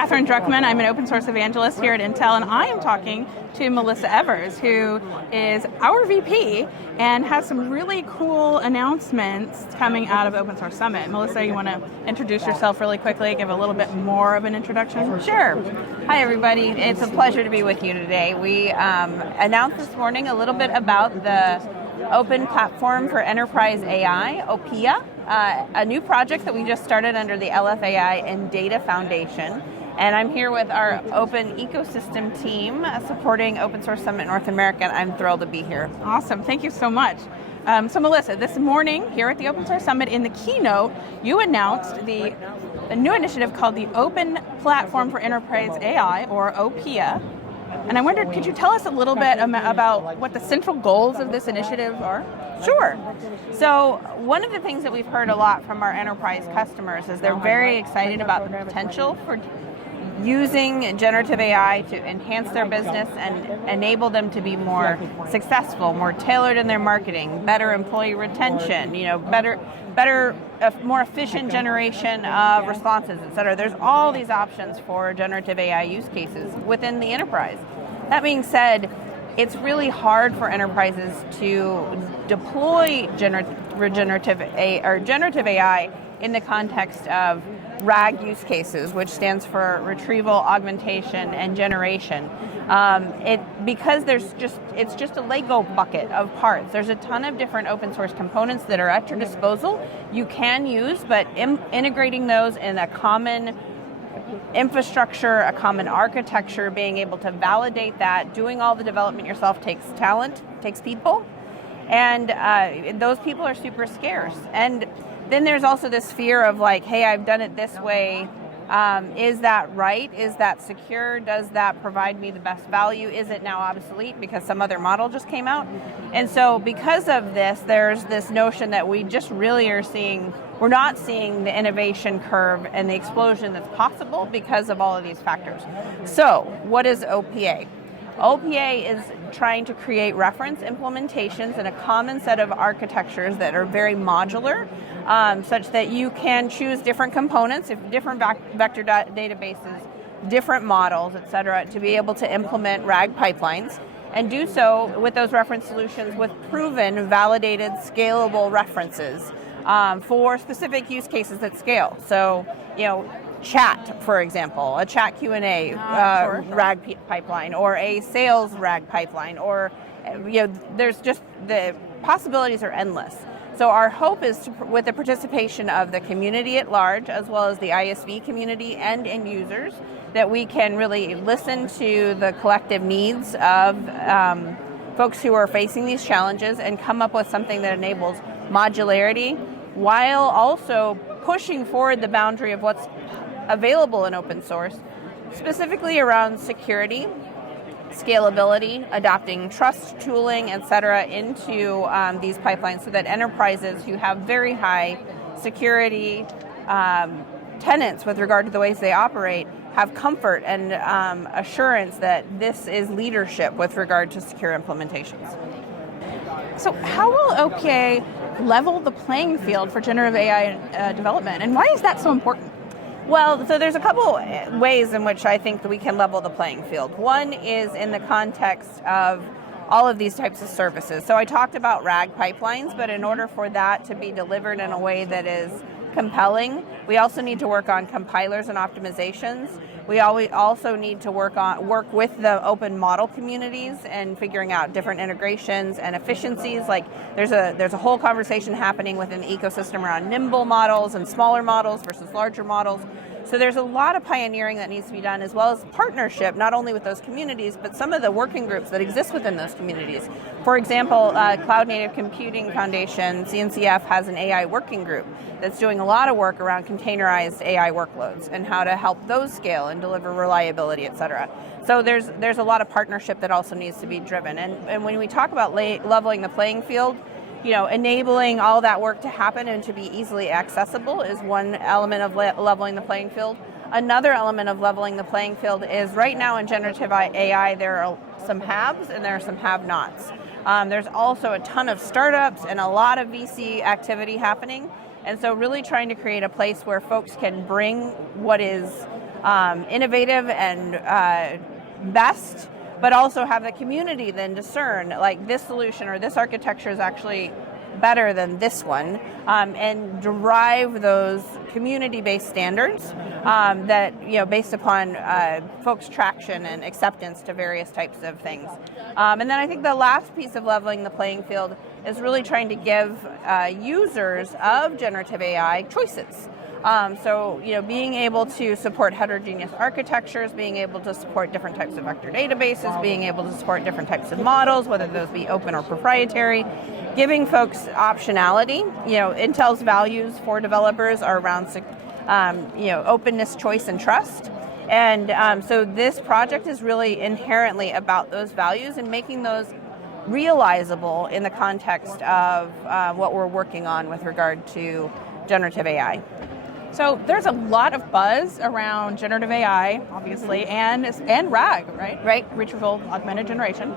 Katherine Druckman. I'm an open source evangelist here at Intel, and I am talking to Melissa Evers, who is our VP and has some really cool announcements coming out of Open Source Summit. Melissa, you want to introduce yourself really quickly, give a little bit more of an introduction? Sure. Hi, everybody. It's a pleasure to be with you today. We announced this morning a little bit about the Open Platform for Enterprise AI, OPEA, a new project that we just started under the LFAI and Data Foundation. And I'm here with our open ecosystem team supporting Open Source Summit North America, and I'm thrilled to be here. Awesome, thank you so much. So Melissa, this morning here at the Open Source Summit in the keynote, you announced a new initiative called the Open Platform for Enterprise AI, or OPEA. And I wondered, could you tell us a little bit about what the central goals of this initiative are? Sure. So one of the things that we've heard a lot from our enterprise customers is they're very excited about the potential for using generative AI to enhance their business and enable them to be more successful, more tailored in their marketing, better employee retention, more efficient generation of responses, et cetera. There's all these options for generative AI use cases within the enterprise. That being said, it's really hard for enterprises to deploy generative AI in the context of RAG use cases, which stands for retrieval, augmentation, and generation. Because it's just a Lego bucket of parts. There's a ton of different open source components that are at your disposal you can use, but integrating those in a common infrastructure, a common architecture, being able to validate that, doing all the development yourself takes talent, takes people, and those people are super scarce. And then there's also this fear of like, hey, I've done it this way. Is that right? Is that secure? Does that provide me the best value? Is it now obsolete because some other model just came out? And so because of this, there's this notion that we just really we're not seeing the innovation curve and the explosion that's possible because of all of these factors. So what is OPA? OPA is trying to create reference implementations in a common set of architectures that are very modular, such that you can choose different components, different vector databases, different models, et cetera, to be able to implement RAG pipelines and do so with those reference solutions with proven, validated, scalable references for specific use cases that scale. So, chat, for example, a chat Q&A RAG pipeline, or a sales RAG pipeline, or there's just, the possibilities are endless. So our hope is with the participation of the community at large, as well as the ISV community and end users, that we can really listen to the collective needs of folks who are facing these challenges and come up with something that enables modularity while also pushing forward the boundary of what's available in open source, specifically around security, scalability, adopting trust tooling, et cetera, into these pipelines so that enterprises who have very high security tenets with regard to the ways they operate have comfort and assurance that this is leadership with regard to secure implementations. So how will OPA level the playing field for generative AI development, and why is that so important? Well, so there's a couple ways in which I think that we can level the playing field. One is in the context of all of these types of services. So I talked about RAG pipelines, but in order for that to be delivered in a way that is compelling, we also need to work on compilers and optimizations. We also need to work with the open model communities and figuring out different integrations and efficiencies. Like there's a whole conversation happening within the ecosystem around nimble models and smaller models versus larger models. So there's a lot of pioneering that needs to be done, as well as partnership, not only with those communities, but some of the working groups that exist within those communities. For example, Cloud Native Computing Foundation, CNCF, has an AI working group that's doing a lot of work around containerized AI workloads and how to help those scale and deliver reliability, et cetera. So there's a lot of partnership that also needs to be driven. And when we talk about leveling the playing field, enabling all that work to happen and to be easily accessible is one element of leveling the playing field. Another element of leveling the playing field is right now in generative AI, there are some haves and there are some have-nots. There's also a ton of startups and a lot of VC activity happening. And so really trying to create a place where folks can bring what is innovative and best, but also have the community then discern like this solution or this architecture is actually better than this one, and derive those community-based standards that, based upon folks' traction and acceptance to various types of things. And then I think the last piece of leveling the playing field is really trying to give users of generative AI choices. So, being able to support heterogeneous architectures, being able to support different types of vector databases, being able to support different types of models, whether those be open or proprietary, giving folks optionality. Intel's values for developers are around, openness, choice, and trust. And so this project is really inherently about those values and making those realizable in the context of what we're working on with regard to generative AI. So there's a lot of buzz around generative AI, obviously, and RAG, right? Right. Retrieval Augmented Generation.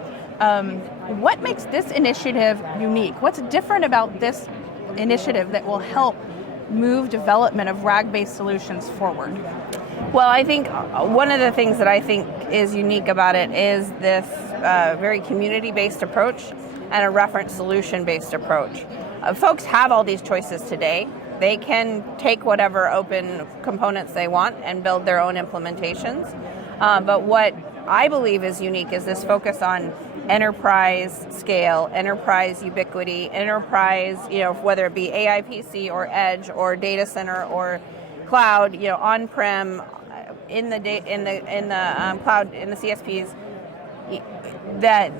What makes this initiative unique? What's different about this initiative that will help move development of RAG-based solutions forward? Well, I think one of the things that I think is unique about it is this very community-based approach and a reference solution-based approach. Folks have all these choices today. They can take whatever open components they want and build their own implementations. But what I believe is unique is this focus on enterprise scale, enterprise ubiquity, enterprise, whether it be AI PC or edge or data center or cloud, on-prem, in the cloud, in the CSPs. That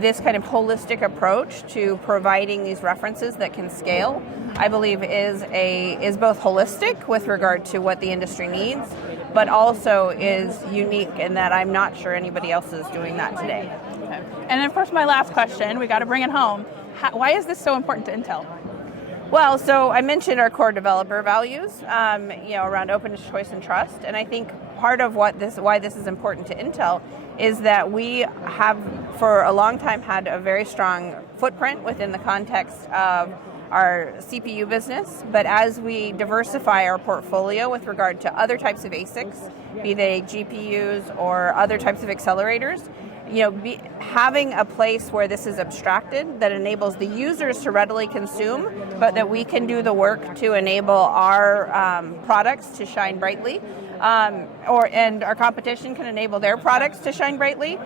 this kind of holistic approach to providing these references that can scale, I believe is both holistic with regard to what the industry needs, but also is unique in that I'm not sure anybody else is doing that today. Okay. And of course, my last question, we got to bring it home. Why is this so important to Intel? Well, so I mentioned our core developer values, around openness, choice, and trust, and I think part of why this is important to Intel is that we have, for a long time, had a very strong footprint within the context of our CPU business, but as we diversify our portfolio with regard to other types of ASICs, be they GPUs or other types of accelerators, having a place where this is abstracted that enables the users to readily consume, but that we can do the work to enable our products to shine brightly, and our competition can enable their products to shine brightly,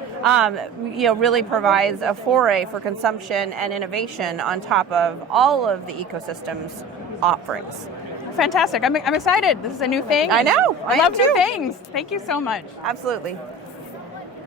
really provides a foray for consumption and innovation on top of all of the ecosystem's offerings. Fantastic. I'm excited. This is a new thing. I know. I love new things. Thank you so much. Absolutely.